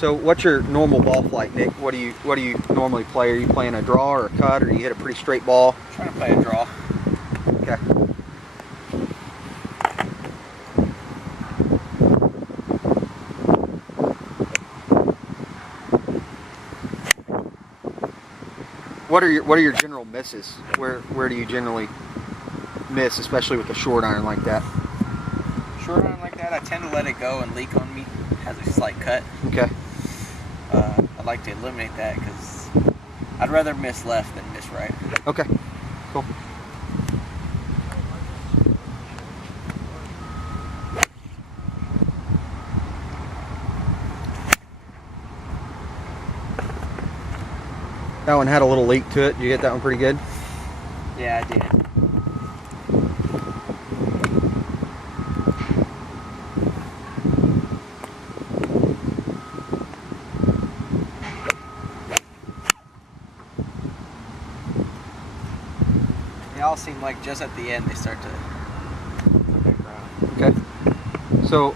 So what's your normal ball flight, Nick? What do you normally play? Are you playing a draw or a cut, or you hit a pretty straight ball? I'm trying to play a draw. Okay. What are your general misses? Where do you generally miss, especially with a short iron like that? Short iron like that, I tend to let it go and leak on me. It has a slight cut. Okay. I'd like to eliminate that because I'd rather miss left than miss right. Okay. Cool. That one had a little leak to it. Did you get that one pretty good? Yeah, I did. They all seem like just at the end they start to back around. Okay. So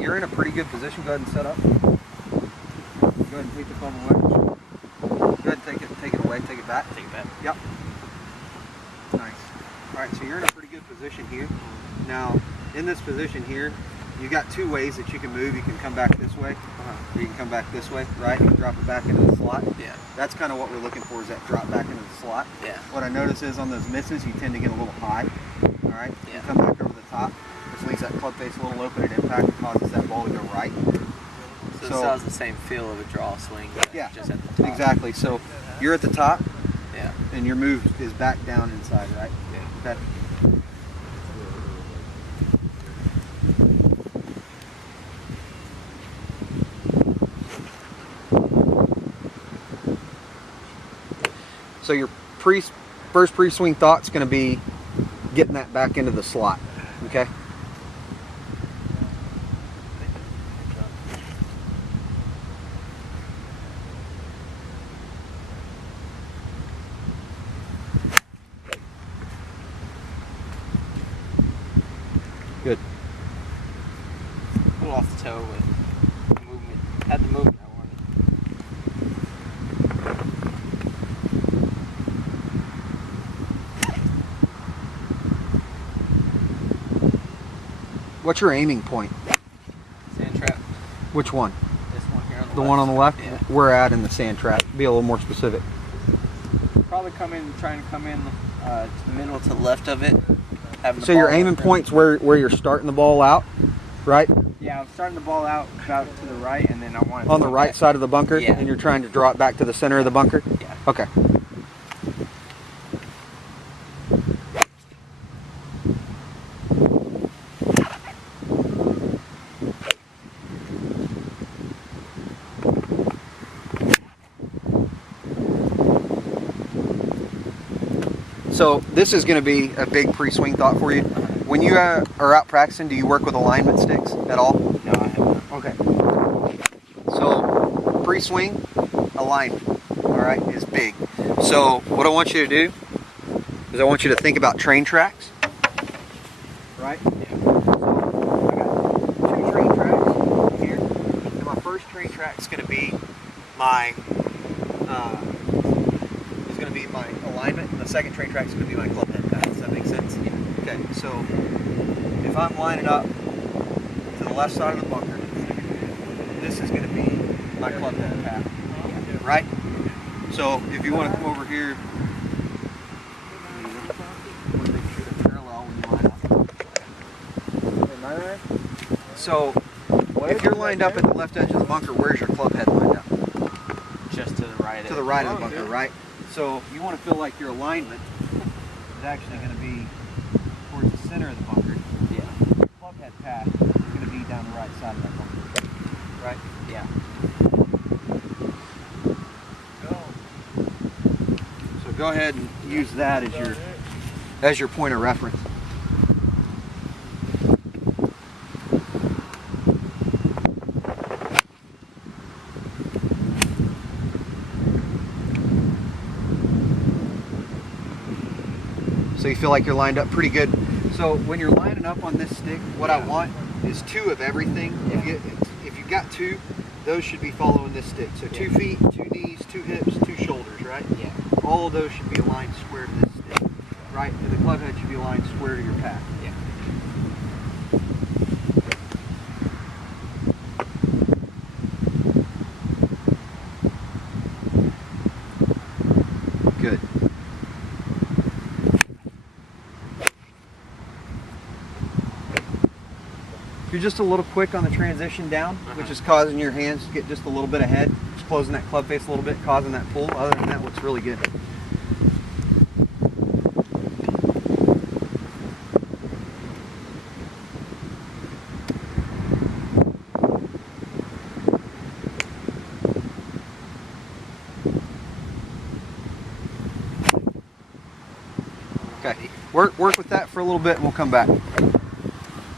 you're in a pretty good position. Go ahead and set up. Go ahead and take the club away. Go ahead and take it away. Take it back. Take it back. Yep. Nice. All right. So you're in a pretty good position here. Now, in this position here, you got two ways that you can move. You can come back this way. Or you can come back this way, right? You can drop it back into the slot. Yeah. That's kind of what we're looking for, is that drop back into the slot. Yeah. What I notice is on those misses, you tend to get a little high. All right. Yeah. You come back over the top, which leaves that club face a little open at impact and causes that ball to go right. So it still has the same feel of a draw swing, but yeah, just at the top. Exactly. So you're at the top. Yeah. And your move is back down inside, right? Yeah. Okay. So your first pre-swing thought's going to be getting that back into the slot, okay? Good. A little off the toe with the movement. Had the movement I wanted. What's your aiming point? Sand trap. Which one? This one here on the left. The one on the left? Yeah. We're at in the sand trap. Be a little more specific. Probably trying to come in to the middle to the left of it. So your aiming point's where you're starting the ball out, right? Yeah, I'm starting the ball out about to the right, and then I want it On the right side of the bunker, yeah. And you're trying to draw it back to the center of the bunker? Yeah. Okay. So this is going to be a big pre-swing thought for you. When you are out practicing, do you work with alignment sticks at all? No, I haven't. Okay. So pre-swing, alignment, all right, is big. So what I want you to do is I want you to think about train tracks, right? Yeah. So I got two train tracks here, and my first train track is going to be my alignment, and the second train track is going to be my club head path. Does that make sense? Yeah. Okay, so if I'm lining up to the left side of the bunker, this is going to be my club head path, right? So if you want to come over here, make sure they're parallel when you line up. So if you're lined up at the left edge of the bunker, where's your club head lined up? Just to the right. To the right of the bunker, right? So you want to feel like your alignment is actually going to be towards the center of the bunker. Yeah. Your club head path is going to be down the right side of that bunker, right? Yeah. So go ahead and use that as your point of reference. So you feel like you're lined up pretty good. So when you're lining up on this stick, what I want is two of everything. If you've got two, those should be following this stick. So 2 feet, 2 knees, 2 hips, 2 shoulders, right? Yeah. All of those should be aligned square to this stick, right? And the club head should be aligned square to your pad. Yeah. Good. If you're just a little quick on the transition down, which is causing your hands to get just a little bit ahead, just closing that club face a little bit, causing that pull. Other than that, looks really good. Okay, work with that for a little bit and we'll come back.